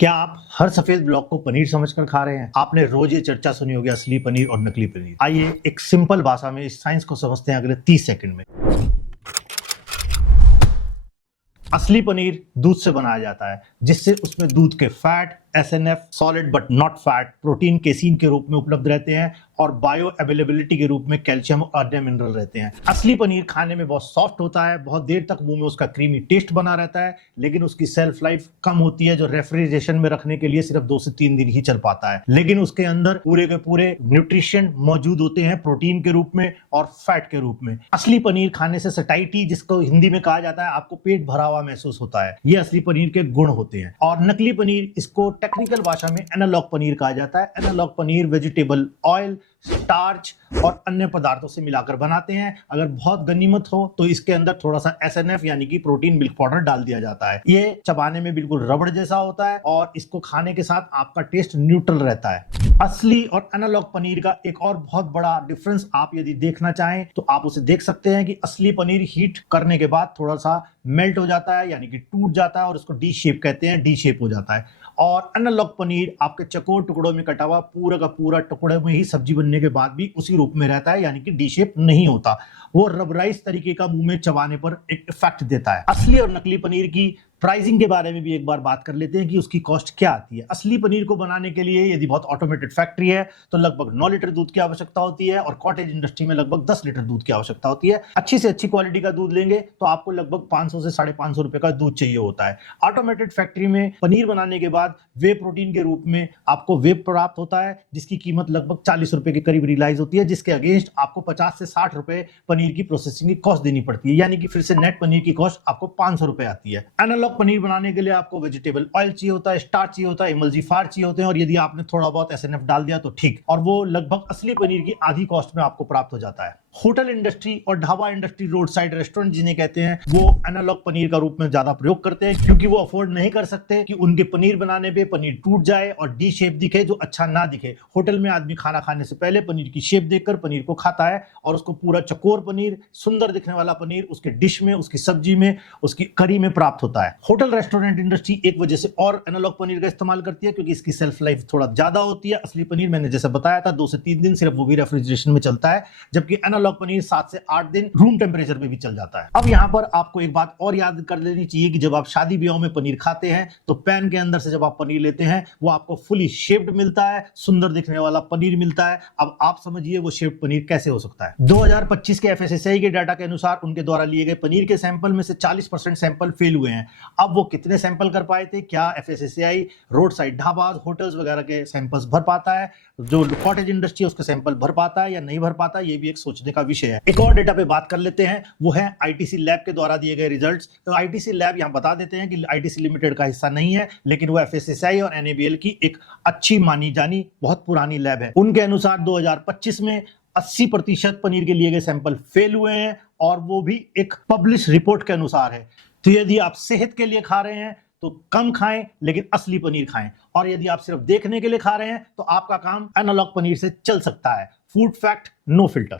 क्या आप हर सफेद ब्लॉक को पनीर समझकर खा रहे हैं? आपने रोज ये चर्चा सुनी होगी असली पनीर और नकली पनीर। आइए एक सिंपल भाषा में इस साइंस को समझते हैं अगले 30 सेकंड में। असली पनीर दूध से बनाया जाता है, जिससे उसमें दूध के fat, SNF, solid but not fat, protein, casein के रूप में उपलब्ध रहते हैं और बायो अवेलेबिलिटी के रूप में कैल्शियम और अन्य मिनरल रहते हैं। असली पनीर खाने में बहुत सॉफ्ट होता है, बहुत देर तक मुंह में उसका क्रीमी टेस्ट बना रहता है, लेकिन उसकी सेल्फ लाइफ कम होती है, जो रेफ्रिजरेशन में रखने के लिए सिर्फ 2 से 3 दिन ही चल पाता है। लेकिन उसके अंदर पूरे के पूरे न्यूट्रिशन मौजूद होते हैं, प्रोटीन के रूप में और फैट के रूप में। असली पनीर खाने से सटाइटी, जिसको हिंदी में कहा जाता है, आपको पेट भरा हुआ महसूस होता है। ये असली पनीर के गुण होते हैं। और नकली पनीर, इसको टेक्निकल भाषा में एनालॉग पनीर कहा जाता है। Analog paneer vegetable oil, starch और अन्य पदार्थों से मिलाकर बनाते हैं। अगर बहुत गनीमत हो तो इसके अंदर थोड़ा सा एसएनएफ यानी कि प्रोटीन मिल्क पाउडर डाल दिया जाता है। ये चबाने में बिल्कुल रबड़ जैसा होता है और इसको खाने के साथ आपका टेस्ट न्यूट्रल रहता है। असली और एनालॉग पनीर का एक और बहुत बड़ा डिफरेंस आप यदि देखना चाहें तो आप उसे देख सकते हैं कि असली पनीर हीट करने के बाद थोड़ा सा मेल्ट हो जाता है, यानी कि टूट जाता है और उसको डी शेप कहते हैं, डी शेप हो जाता है। और एनालॉग पनीर आपके चकोर टुकड़ों में कटा हुआ पूरा का पूरा टुकड़े में ही सब्जी बनने के बाद भी उसी रूप में रहता है, यानी कि डी शेप नहीं होता। वो रबराइज तरीके का मुंह में चबाने पर एक इफेक्ट देता है। असली और नकली पनीर की प्राइसिंग के बारे में भी एक बार बात कर लेते हैं कि उसकी कॉस्ट क्या आती है। असली पनीर को बनाने के लिए यदि बहुत ऑटोमेटेड फैक्ट्री है तो लगभग 9 लीटर दूध की आवश्यकता होती है और कॉटेज इंडस्ट्री में लगभग 10 लीटर दूध की आवश्यकता होती है। अच्छी से अच्छी क्वालिटी का दूध लेंगे तो आपको लगभग 500 से 550 रुपए का दूध चाहिए होता है। ऑटोमेटेड फैक्ट्री में पनीर बनाने के बाद वे प्रोटीन के रूप में आपको वे प्राप्त होता है, जिसकी कीमत लगभग 40 रुपए के करीब रियलाइज होती है, जिसके अगेंस्ट आपको 50 से 60 रुपए पनीर की प्रोसेसिंग की कॉस्ट देनी पड़ती है, यानी कि फिर से नेट पनीर की कॉस्ट आपको 500 रुपए आती है। एनालॉग पनीर बनाने के लिए आपको वेजिटेबल ऑयल चाहिए होता है, स्टार्च चाहिए होता है, इमल्जीफायर चाहिए होते हैं और यदि आपने थोड़ा बहुत एसएनएफ डाल दिया तो ठीक, और वो लगभग असली पनीर की आधी कॉस्ट में आपको प्राप्त हो जाता है। होटल इंडस्ट्री और dhaba industry, road side restaurant जिन्हें कहते हैं, वो एनालॉग पनीर का रूप में ज्यादा प्रयोग करते हैं, क्योंकि वो अफोर्ड नहीं कर सकते कि उनके पनीर बनाने पे पनीर टूट जाए और डी शेप दिखे, जो अच्छा ना दिखे। होटल में आदमी खाना खाने से पहले पनीर की शेप देखकर पनीर को खाता है और उसको पूरा चकोर पनीर, सुंदर दिखने वाला पनीर उसके डिश में, उसकी सब्जी में, उसकी करी में प्राप्त होता है। होटल रेस्टोरेंट इंडस्ट्री एक वजह से और एनालॉग पनीर का इस्तेमाल करती है, क्योंकि इसकी सेल्फ लाइफ थोड़ा ज्यादा होती है। असली पनीर मैंने जैसे बताया था 2 से 3 दिन, सिर्फ वो भी रेफ्रिजरेशन में चलता है, जबकि एनालॉग पनीर 7 से 8 दिन रूम टेम्परेचर में भी चल जाता है। अब यहाँ पर आपको एक बात और याद कर लेनी चाहिए कि जब आप शादी ब्याह में पनीर खाते हैं तो पैन के अंदर से जब आप पनीर लेते हैं वो आपको फुली शेप्ड मिलता है, सुंदर दिखने वाला पनीर मिलता है। अब आप समझिए वो शेप्ड पनीर कैसे हो सकता है। 2025 के एफएसएसएआई के डाटा के अनुसार उनके द्वारा लिए गए पनीर के सैंपल में से 40% सैंपल फेल हुए हैं। अब वो कितने सैंपल कर पाए थे? क्या FSSAI road side dhaba, hotels वगैरह के सैंपल्स भर पाता है? जो कॉटेज इंडस्ट्री है उसके सैंपल भर पाता है या नहीं भर पाता? ये भी एक सोचने का विषय है। एक और डेटा पे बात कर लेते हैं, वो है आईटीसी लैब के द्वारा दिए गए रिजल्ट्स। तो आईटीसी लैब यहां बता देते हैं कि आईटीसी लिमिटेड का हिस्सा नहीं है, लेकिन वो एफएसएसएआई और एनएबीएल की एक अच्छी मानी जानी बहुत पुरानी लैब है। उनके अनुसार 2025 में 80% पनीर के लिए गए सैंपल फेल हुए हैं और वो भी एक पब्लिश रिपोर्ट के अनुसार है। तो यदि आप सेहत के लिए खा रहे हैं तो कम खाएं, लेकिन असली पनीर खाएं, और यदि आप सिर्फ देखने के लिए खा रहे हैं तो आपका काम एनालॉग पनीर से चल सकता है। Food fact, no filter.